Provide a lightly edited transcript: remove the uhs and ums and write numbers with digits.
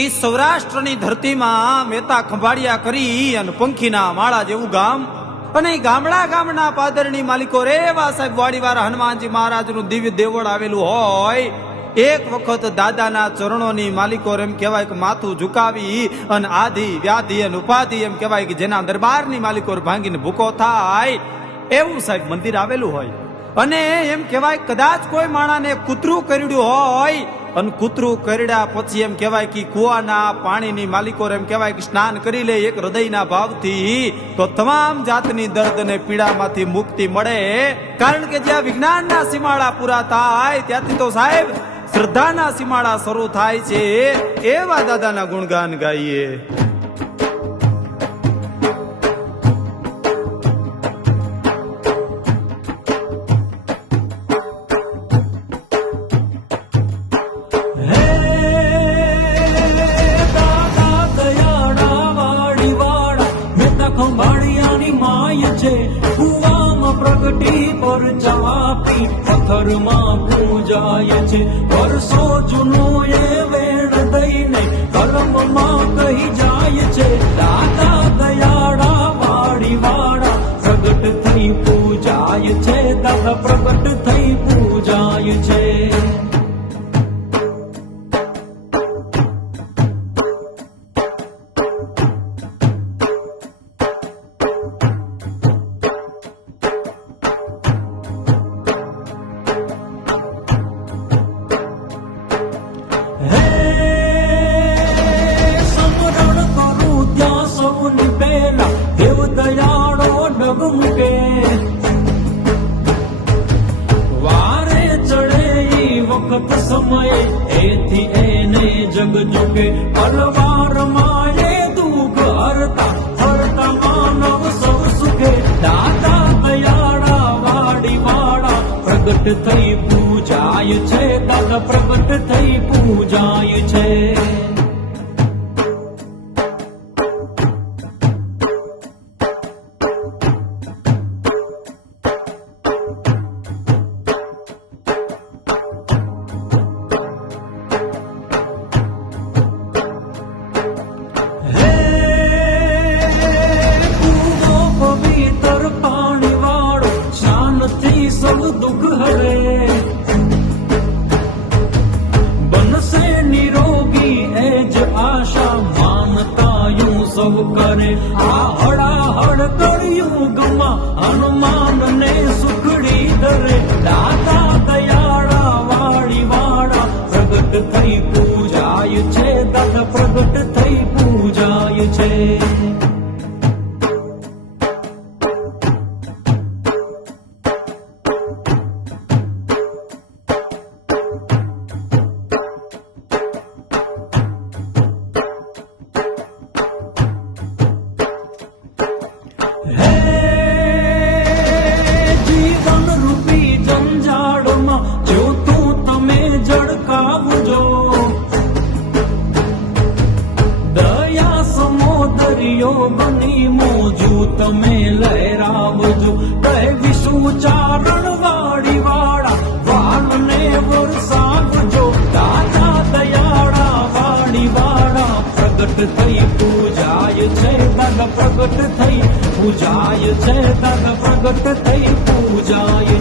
એ સૌરાષ્ટ્રની ધરતીમાં મેતા ખંભાળિયા કરી અને પંખીના માળા જેવું ગામ, અને ગામના પાદરની માલિકો રે એવા સાહેબ વાડીવાળા હનુમાનજી મહારાજનું દિવ્ય દેવળ આવેલું હોય. એક વખત દાદાના ચરણોની માલિકો એમ કહેવાય કે માથું ઝુકાવી અને આધિ વ્યાધિ અને ઉપાધિ એમ કહેવાય કે જેના દરબારની માલિકો ભાંગીને ભૂકો થાય એવું સાહેબ મંદિર આવેલું હોય. અને એમ કહેવાય કદાચ કોઈ માણાને કૂતરું કરડ્યું હોય અને કૂતરું કરડ્યા પછી એમ કહેવાય કે કુવાના પાણીની માલિકો એમ કહેવાય કે સ્નાન કરી લે એક હૃદયના ભાવથી, તો તમામ જાતની દર્દ અને પીડામાંથી મુક્તિ મળે. કારણ કે જ્યાં વિજ્ઞાનના સીમાડા પૂરા થાય ત્યાંથી તો સાહેબ શ્રદ્ધાના સીમાડા શરૂ થાય છે. એવા દાદાના ગુણગાન ગાઈએ. ખંભાળિયાની માય છે, કુવામાં પ્રગટી પર ચાપી પથ્થરમાં પૂજાય છે. વર્ષો જૂનો એ વેણ દઈને કલમમાં કહી જાય છે. દાદા દયાળા વાડી વાળા પ્રગટ થઈ પૂજાય છે. દાદા પ્રગટ થઈ પૂજાય છે. વારે ચડે વખત સમય એથી એને જગ ઝુકે. અલવારમાં એ દુઃખ હરતા હરતા માનવ સૌ સુખે. દાદા દયાળા વાડી વાળા પ્રગટ થઈ પૂજાય છે. દાદા પ્રગટ થઈ પૂજાય છે. દુઃખ હરે બનશે નિરોગી એ જ આશા માનતાયું સૌ કરે. આ હળાહળ કળિયુગમાં હનુમાન ને સુખડી ધરે. દાદા દયાળા વાડી વાળા પ્રગટ થઈ પૂજાય છે. દાદા પ્રગટ થઈ પૂજાય છે. જીવન રૂપી જંજાળમાં જો તું તમે જડકાવજો. દયા સમોદરીઓ બની મોજું તમે લહેરાવજો. કહેવી સુચારણ વાડી વાળા વાલને વરસાવજો. દાદા દયાળા વાડી વાળા પ્રગટ થઈ પૂજાય છે. દાદા પ્રગટ થઈ પૂજાય છે. દાદા પ્રગટ થઈ પૂજાય